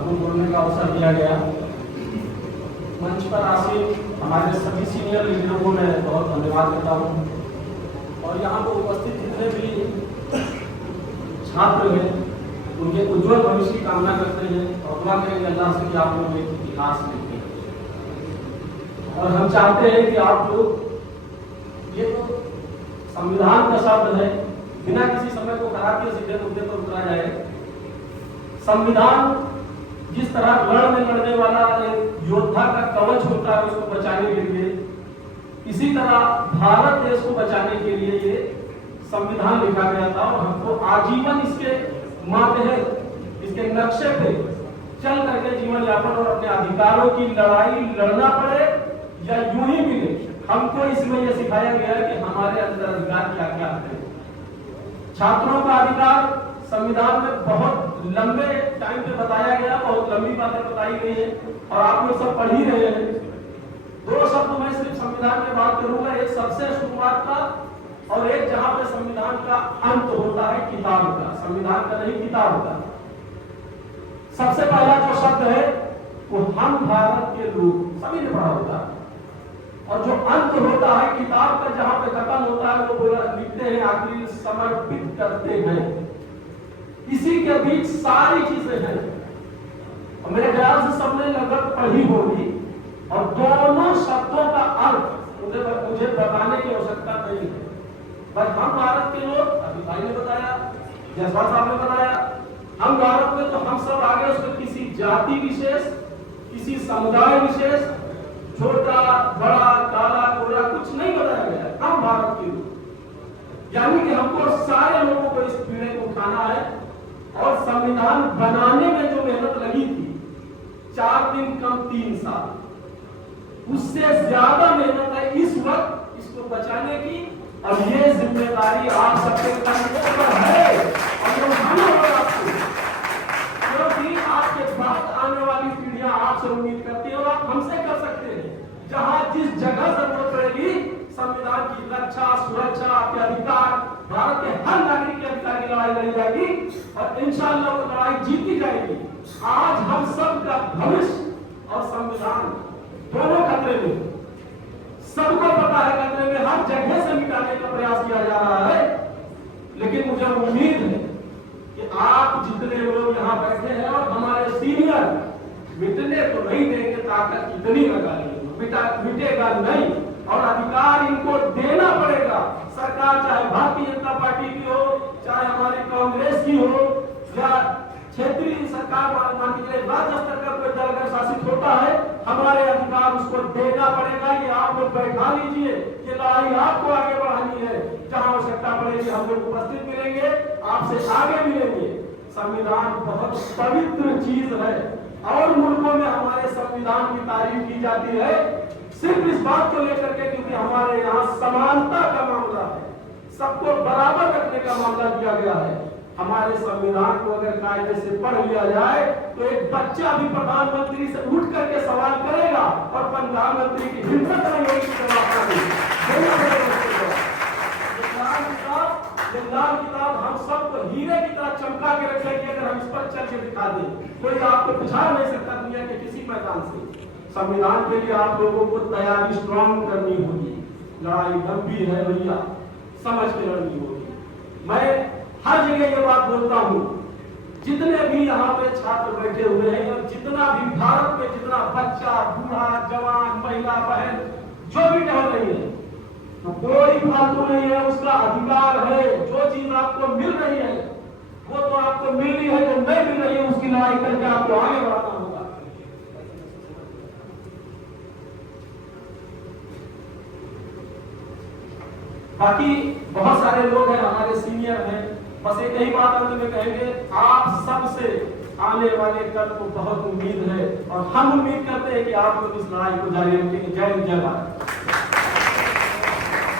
हमको बोलने का अवसर दिया गया। मंच पर आसीन हमारे सभी सीनियर लीडरों को मैं बहुत धन्यवाद देता हूँ और यहाँ पर उपस्थित जितने भी छात्र हैं उनके उज्जवल भविष्य की कामना करते हैं और दुआ करेंगे अल्लाह से कि आप लोग एक इतिहास लिखें। और हम चाहते हैं कि आप लोग ये तो संविधान का शब्द है, बिना किसी समय को खराब किए सीधे मुद्दे पर उतरा जाए। संविधान जिस तरह लड़ने वाला एक योद्धा का कवच होता है उसको बचाने के लिए, इसी तरह भारत देश को बचाने के लिए ये संविधान लिखा गया था और हमको आजीवन इसके मातहत, इसके नक्शे पे चल करके जीवन यापन और अपने अधिकारों की लड़ाई लड़ना पड़े या यूं ही मिले। हमको इसमें यह सिखाया गया है कि हमारे अंदर अधिकार क्या क्या है। छात्रों का अधिकार संविधान में बहुत लंबे टाइम पे बताया गया, बहुत लंबी बातें बताई गई है और आप लोग सब पढ़ ही रहे हैं। दो शब्द मैं सिर्फ संविधान में बात करूंगा, एक सबसे शुरुआत का और एक जहां पे संविधान का अंत होता है किताब का, संविधान का नहीं किताब का। सबसे पहला जो शब्द है वो हम भारत के लोग, सभी ने पढ़ा होता है। और जो अंत होता है किताब का, जहां पे खत्म होता है वो लिखते हैं आखिरी समर्पित करते हैं। इसी के बीच सारी चीजें हैं और मेरे ख्याल से सबने लगभग पढ़ी होगी और दोनों शब्दों का अर्थ मुझे बताने की आवश्यकता नहीं है। भाई हम भारत के लोग, अभी भाई ने बताया, जयसवाल साहब ने बताया, हम भारत में तो हम सब आगे उसमें किसी जाति विशेष, किसी समुदाय विशेष, छोटा बड़ा काला गोरा कुछ नहीं बताया गया। हम भारत के लोग, यानी कि हमको सारे लोगों को इस पीड़े को उठाना है। और संविधान बनाने में जो मेहनत लगी थी 4 दिन कम 3 साल, उससे ज्यादा मेहनत है इस वक्त इसको बचाने की और ये जिम्मेदारी आप सबके कंधों पर है और ये उठाना होगा आपको, क्योंकि आपके बाद आने वाली पीढ़ियां आपसे उम्मीद करती है और आप हमसे कर सकते हैं। जहां जिस जगह जरूरत पड़ेगी संविधान की रक्षा सुरक्षा आपके अधिकार, भारत के हर नागरिक के अधिकार की लड़ाई लड़ी जाएगी और इंशाअल्लाह वो लड़ाई जीती जाएगी। आज हम सब का भविष्य और संविधान दोनों खतरे में, सबको पता है खतरे में, हर जगह से मिटाने का प्रयास किया जा रहा है। लेकिन मुझे उम्मीद है कि आप जितने लोग यहाँ बैठे हैं और हमारे सीनियर मिटने तो नहीं देंगे, ताकत इतनी लगा लेंगे, मिटेगा नहीं और अधिकार इनको देना पड़ेगा। सरकार चाहे भारतीय जनता पार्टी की हो, चाहे हमारी कांग्रेस की हो या क्षेत्रीय सरकार, मान लीजिए राज्य स्तर का कोई दल अगर शासित होता है, हमारे अधिकार उसको देना पड़ेगा। ये आप लोग बैठा लीजिए, ये लड़ाई आपको आगे बढ़ानी है। जहां आवश्यकता पड़ेगी हम लोग उपस्थित मिलेंगे, आपसे आगे मिलेंगे। संविधान बहुत पवित्र चीज है और मुल्कों में हमारे संविधान की तारीफ की जाती है सिर्फ इस बात को लेकर के क्योंकि हमारे यहाँ समानता का मामला है, सबको बराबर रखने का मामला दिया गया है। हमारे संविधान को अगर कायदे से पढ़ लिया जाए तो एक बच्चा भी प्रधानमंत्री से उठ करके सवाल करेगा और प्रधानमंत्री की हिम्मत नहीं होगी जवाब लाल किताब हम सबको हीरे की तरह चमका के रखेगी अगर हम इस पर चल के दिखा दें। कोई आपको पिछाड़ नहीं सकता दुनिया के किसी मैदान से। संविधान के लिए आप लोगों को तैयारी स्ट्रॉन्ग करनी होगी, लड़ाई लंबी है भैया, समझ के लड़नी होगी। मैं हर जगह ये बात बोलता हूँ, जितने भी यहाँ पे छात्र बैठे हुए हैं और जितना भी भारत में जितना बच्चा बूढ़ा जवान महिला बहन जो भी टहल रही है, तो कोई फालतू नहीं है, उसका अधिकार है। जो चीज आपको मिल रही है वो तो आपको मिल रही है, जो नहीं मिल रही है उसकी लड़ाई करके आपको आगे बढ़ाना होगा। बाकी बहुत सारे लोग हैं हमारे सीनियर हैं, बस एक ही बात अंत में कहेंगे, आप सबसे आने वाले कल को बहुत उम्मीद है और हम उम्मीद करते हैं कि आप लोग इस लड़ाई को जारी रखेंगे। जय जय भारत।